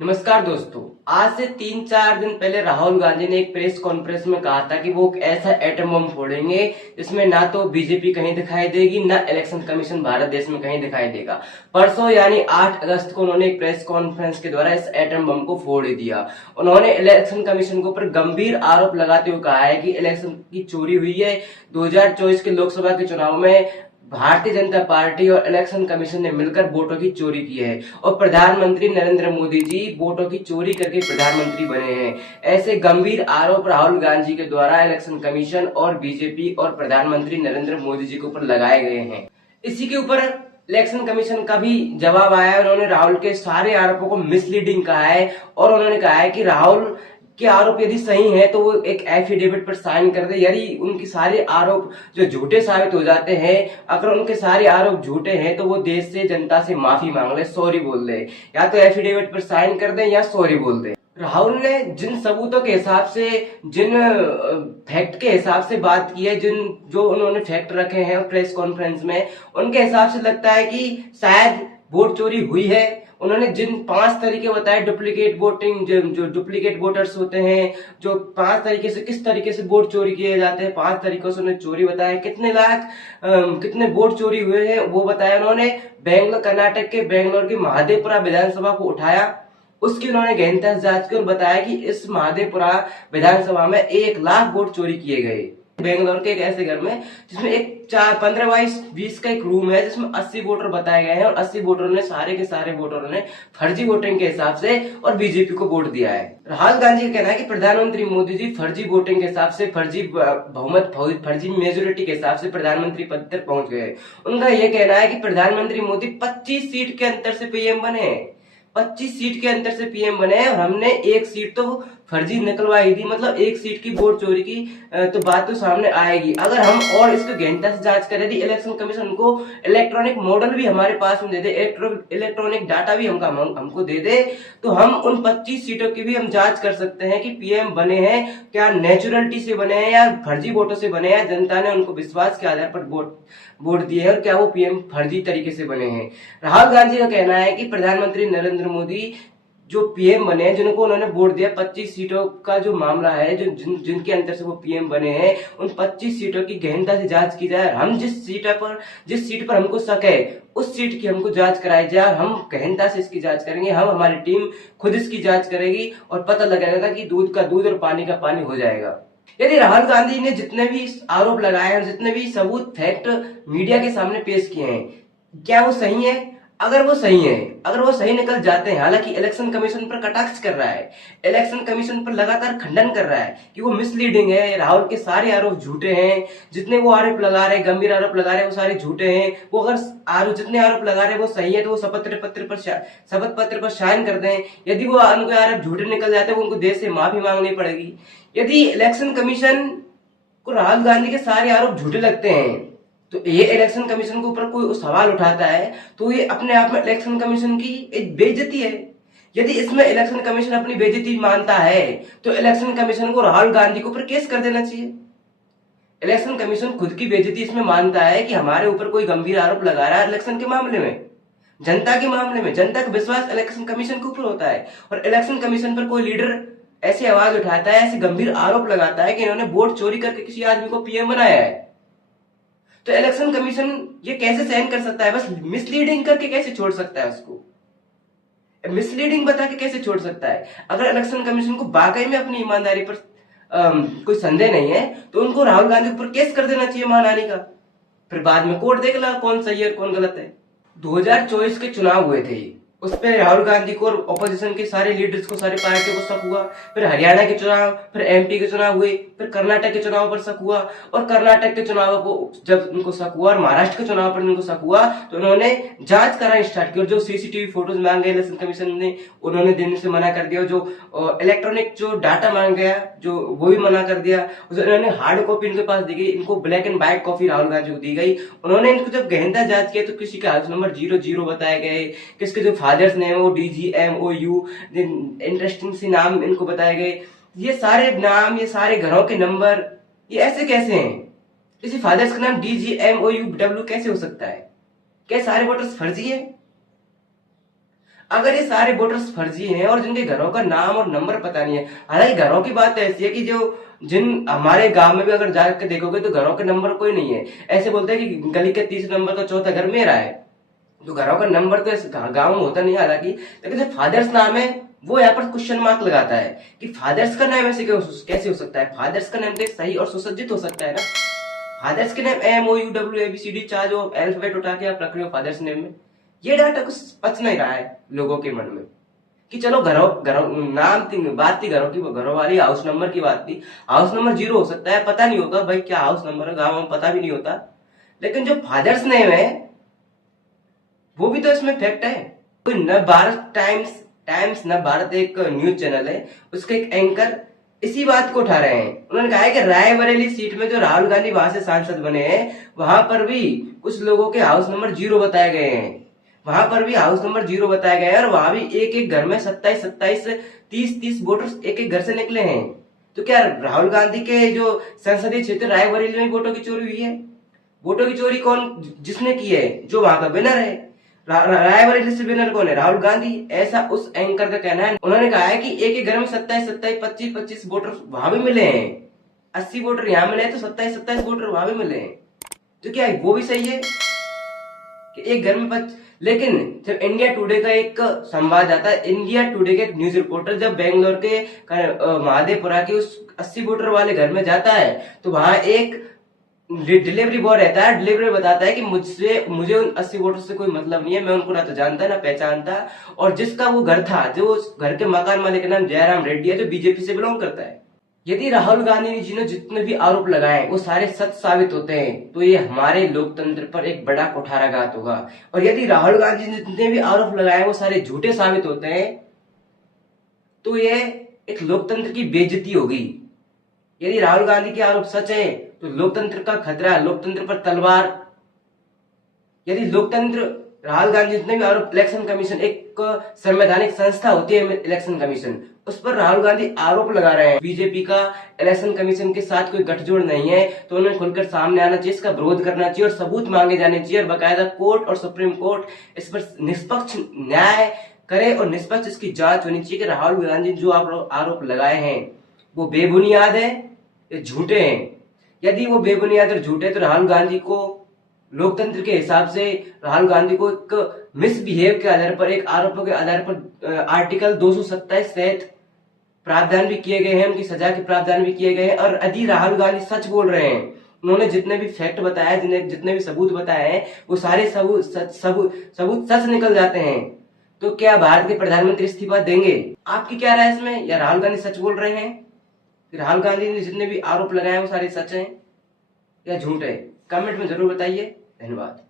नमस्कार दोस्तों। आज से 3-4 दिन पहले राहुल गांधी ने एक प्रेस कॉन्फ्रेंस में कहा था कि वो एक ऐसा एटम बम फोड़ेंगे जिसमें ना तो बीजेपी कहीं दिखाई देगी, ना इलेक्शन कमीशन भारत देश में कहीं दिखाई देगा। परसों यानी 8 अगस्त को उन्होंने एक प्रेस कॉन्फ्रेंस के द्वारा इस एटम बम को फोड़ दिया। उन्होंने इलेक्शन कमीशन के ऊपर गंभीर आरोप लगाते हुए कहा है कि इलेक्शन की चोरी हुई है। 2024 के लोकसभा के चुनाव में भारतीय जनता पार्टी और इलेक्शन कमीशन ने मिलकर वोटों की चोरी की है और प्रधानमंत्री नरेंद्र मोदी जी वोटों की चोरी करके प्रधानमंत्री बने हैं। ऐसे गंभीर आरोप राहुल गांधी के द्वारा इलेक्शन कमीशन और बीजेपी और प्रधानमंत्री नरेंद्र मोदी जी के ऊपर लगाए गए हैं। इसी के ऊपर इलेक्शन कमीशन का भी जवाब आया है। उन्होंने राहुल के सारे आरोपों को मिसलीडिंग कहा है और उन्होंने कहा है कि राहुल के आरोप यदि सही है तो वो एक एफिडेविट पर साइन कर दे। यदि उनके सारे आरोप जो झूठे साबित हो जाते हैं, अगर उनके सारे आरोप झूठे हैं तो वो देश से, जनता से माफी मांग ले, सॉरी बोल दे। या तो एफिडेविट पर साइन कर दे या सॉरी बोल दे। राहुल ने जिन सबूतों के हिसाब से, जिन फैक्ट के हिसाब से बात की है, जो उन्होंने फैक्ट रखे हैं प्रेस कॉन्फ्रेंस में, उनके हिसाब से लगता है कि शायद वोट चोरी हुई है। उन्होंने जिन 5 तरीके बताए डुप्लीकेट वोटिंग, जो डुप्लीकेट वोटर्स होते हैं, जो 5 तरीके से किस तरीके से वोट चोरी किए जाते हैं, 5 तरीकों से उन्होंने चोरी बताया। कितने लाख कितने वोट चोरी हुए हैं वो बताया उन्होंने। कर्नाटक के बेंगलोर की महादेवपुरा विधानसभा को उठाया, उसकी उन्होंने गहनता से जांच की और बताया कि इस महादेवपुरा विधानसभा में 1 लाख वोट चोरी किए गए। बेंगलोर के एक ऐसे घर में जिसमें एक 15/20 का एक रूम है जिसमें 80 वोटर बताए गए हैं और 80 वोटरों ने, सारे के सारे वोटरों ने फर्जी वोटिंग के हिसाब से और बीजेपी को वोट दिया है। राहुल गांधी का कहना है कि प्रधानमंत्री मोदी जी फर्जी वोटिंग के हिसाब से, फर्जी बहुमत, फर्जी मेजोरिटी के हिसाब से प्रधानमंत्री पद तक पहुंच गए। उनका यह कहना है कि प्रधानमंत्री मोदी 25 सीट के अंतर से पीएम बने, 25 सीट के अंतर से पीएम बने और हमने 1 सीट तो फर्जी निकलवाई थी। मतलब 1 सीट की वोट चोरी की तो बात तो सामने आएगी। अगर हम और इसको गहनता से जांच करें, यदि इलेक्शन कमीशन को इलेक्ट्रॉनिक मॉडल भी हमारे पास में दे दे, इलेक्ट्रॉनिक डाटा भी हमको दे दे, तो हम उन 25 सीटों की भी हम जांच कर सकते हैं कि पीएम बने हैं क्या नेचुरलिटी से बने हैं या फर्जी वोटों से बने हैं, जनता ने उनको विश्वास के आधार पर वोट दिए हैं और क्या वो पीएम फर्जी तरीके से बने हैं। राहुल गांधी का कहना है कि प्रधानमंत्री नरेंद्र मोदी जो पीएम बने हैं, जिनको उन्होंने वोट दिया, 25 सीटों का जो मामला है, जिनके अंदर से वो पीएम बने हैं, उन 25 सीटों की गहनता से जांच की जाए। हम जिस सीट पर हमको शक है उस सीट की हमको जांच कराई जाए। हम गहनता से इसकी जांच करेंगे, हमारी टीम खुद इसकी जांच करेगी और पता लगाएगा कि दूध का दूध और पानी का पानी हो जाएगा। यदि राहुल गांधी ने जितने भी आरोप लगाए हैं और जितने भी सबूत, फैक्ट मीडिया के सामने पेश किए हैं, क्या वो सही है? अगर वो सही है, अगर वो सही निकल जाते हैं, हालांकि इलेक्शन कमीशन पर कटाक्ष कर रहा है, इलेक्शन कमीशन पर लगातार खंडन कर रहा है कि वो मिसलीडिंग है, राहुल के सारे आरोप झूठे हैं, जितने वो आरोप लगा रहे हैं, गंभीर आरोप लगा रहे हैं, वो सारे झूठे हैं। वो अगर जितने आरोप लगा रहे हैं वो सही है तो वो शपथ पत्र पर साइन कर दें। यदि वो उनके आरोप झूठे निकल जाते हैं, उनको देश से माफी मांगनी पड़ेगी। यदि इलेक्शन कमीशन को राहुल गांधी के सारे आरोप झूठे लगते हैं तो ये इलेक्शन कमीशन के ऊपर कोई सवाल उठाता है तो ये अपने आप में इलेक्शन कमीशन की एक बेइज्जती है। यदि इसमें इलेक्शन कमीशन अपनी बेइज्जती मानता है तो इलेक्शन कमीशन को राहुल गांधी के ऊपर केस कर देना चाहिए। इलेक्शन कमीशन खुद की बेइज्जती इसमें मानता है कि हमारे ऊपर कोई गंभीर आरोप लगा रहा है इलेक्शन के मामले में, जनता के मामले में। जनता का विश्वास इलेक्शन कमीशन के ऊपर होता है और इलेक्शन कमीशन पर कोई लीडर ऐसी आवाज उठाता है, ऐसे गंभीर आरोप लगाता है कि इन्होंने वोट चोरी करके किसी आदमी को पीएम बनाया है, तो इलेक्शन कमीशन ये कैसे सहन कर सकता है? बस मिसलीडिंग करके कैसे छोड़ सकता है उसको? मिसलीडिंग बता के कैसे छोड़ सकता है? अगर इलेक्शन कमीशन को वाकई में अपनी ईमानदारी पर कोई संदेह नहीं है तो उनको राहुल गांधी के ऊपर केस कर देना चाहिए महारानी का, फिर बाद में कोर्ट देख ला कौन सही है कौन गलत है। 2024 के चुनाव हुए थे, उस पर राहुल गांधी को और ऑपोजिशन के सारे लीडर्स को, सारी पार्टियों को शक हुआ। फिर हरियाणा के चुनाव, फिर एमपी के चुनाव हुए, फिर कर्नाटक के चुनाव पर शक हुआ और कर्नाटक के चुनाव को जब उनको शक हुआ और महाराष्ट्र के चुनाव पर उनको शक हुआ तो उन्होंने जांच करानी स्टार्ट की और जो सीसीटीवी फोटोज मांगे इलेक्शन कमीशन ने, उन्होंने देने से मना कर दिया। जो इलेक्ट्रॉनिक जो डाटा मांग गया जो वो भी मना कर दिया। उन्होंने हार्ड कॉपी इनके पास दी गई, इनको black and white copy Rahul Gandhi को दी गई। उन्होंने इनको जब गहनता जांच किया तो किसी के हाउस नंबर 00 बताए गए, किसके जो फादर्स नेम वो DGMOU, इंटरेस्टिंग सी नाम इनको बताए गए। ये सारे नाम, ये सारे घरों के नंबर, ये ऐसे कैसे हैं? किसी फादर्स का नाम DGMOU कैसे हो सकता है? क्या सारे वोटर्स फर्जी है? अगर ये सारे वोटर्स फर्जी हैं और जिनके घरों का नाम और नंबर पता नहीं है, हालांकि घरों की बात ऐसी है कि जो जिन हमारे गांव में भी अगर जाकर देखोगे तो घरों के नंबर कोई नहीं है। ऐसे बोलते हैं कि गली के 30 नंबर का चौथा घर मेरा है, तो घरों का नंबर तो इस गांव में होता नहीं है हालांकि, लेकिन जो फादर्स नाम है वो यहाँ पर क्वेश्चन मार्क लगाता है कि फादर्स का नाम ऐसे कैसे हो सकता है। फादर्स का नाम तो सही और सुसज्जित हो सकता है ना। फादर्स के नाम MOUWABCD चार जो अल्फाबेट उठा के आप रख रहे हो फादर्स नेम में, ये डाटा कुछ पच नहीं रहा है लोगों के मन में। कि चलो घरों घरों नाम थी, बात थी घरों की, घरों वाली हाउस नंबर की बात थी। हाउस नंबर 0 हो सकता है, पता नहीं होगा भाई क्या हाउस नंबर है, गाँव में पता भी नहीं होता। लेकिन जो फादर्स नेम है वो भी तो इसमें फैक्ट है। कोई न भारत टाइम्स न भारत एक न्यूज चैनल है, उसके एक एंकर इसी बात को उठा रहे हैं। उन्होंने कहा है कि रायबरेली सीट में जो राहुल गांधी वहां से सांसद बने हैं, वहां पर भी कुछ लोगों के हाउस नंबर 0 बताए गए हैं। वहां पर भी हाउस नंबर 0 बताया गया है और वहां भी एक घर में 27 30 वोटर्स एक घर से निकले हैं। तो क्या राहुल गांधी के जो संसदीय क्षेत्र रायबरेली में वोटों की चोरी हुई है? वोटों की चोरी जिसने की है? जो वहां का विनर है। रायबरेली से विनर कौन है? राहुल गांधी, ऐसा उस एंकर का कहना है। उन्होंने कहा है कि एक घर में 27 25 वोटर वहां भी मिले हैं। 80 वोटर यहाँ मिले हैं तो 27 वोटर वहां भी मिले हैं। तो क्या वो भी सही है कि एक घर में लेकिन जब इंडिया टुडे का एक संवाद आता है, इंडिया टुडे के एक न्यूज रिपोर्टर जब बेंगलोर के महादेवपुरा के उस 80 वोटर वाले घर में जाता है, तो वहां एक डिलीवरी बॉय रहता है। डिलीवरी बताता है कि मुझे उन 80 वोटर से कोई मतलब नहीं है, मैं उनको ना तो जानता ना पहचानता। और जिसका वो घर था, जो उस घर के मकान मालिक का नाम जयराम रेड्डी है, जो बीजेपी से बिलोंग करता है। यदि राहुल गांधी जी ने जितने भी आरोप लगाए वो सारे सच साबित होते हैं, तो ये हमारे लोकतंत्र पर एक बड़ा कुठाराघात होगा। और यदि राहुल गांधी ने जितने भी आरोप लगाए वो सारे झूठे साबित होते हैं, तो ये एक लोकतंत्र की बेइज्जती होगी। यदि राहुल गांधी के आरोप सच है तो लोकतंत्र का खतरा, लोकतंत्र पर तलवार। यदि लोकतंत्र, राहुल गांधी जितने भी आरोप, इलेक्शन कमीशन एक संवैधानिक संस्था होती है इलेक्शन कमीशन, उस पर राहुल गांधी आरोप लगा रहे हैं। बीजेपी का इलेक्शन कमीशन के साथ कोई गठजोड़ नहीं है, तो उन्हें खुलकर सामने आना चाहिए, इसका विरोध करना चाहिए और सबूत मांगे जाने चाहिए। और बाकायदा कोर्ट और सुप्रीम कोर्ट इस पर निष्पक्ष न्याय करे और निष्पक्ष इसकी जांच होनी चाहिए कि राहुल गांधी जो आरोप लगाए हैं वो बेबुनियाद है या झूठे हैं। यदि वो बेबुनियाद और झूठे, तो राहुल गांधी को लोकतंत्र के हिसाब से राहुल गांधी को एक मिसबिहेव के आधार पर, एक आरोपों के आधार पर आर्टिकल 227 तहत प्रावधान भी किए गए हैं, उनकी सजा के प्रावधान भी किए गए हैं। और यदि राहुल गांधी सच बोल रहे हैं, उन्होंने जितने भी फैक्ट बताए, जितने भी सबूत बताए हैं, वो सारे सबूत सच निकल जाते हैं, तो क्या भारत के प्रधानमंत्री इस्तीफा देंगे? आपकी क्या राय इसमें? या राहुल गांधी सच बोल रहे हैं? राहुल गांधी ने जितने भी आरोप लगाए वो सारे सच हैं या झूठ है? कमेंट में जरूर बताइए। धन्यवाद।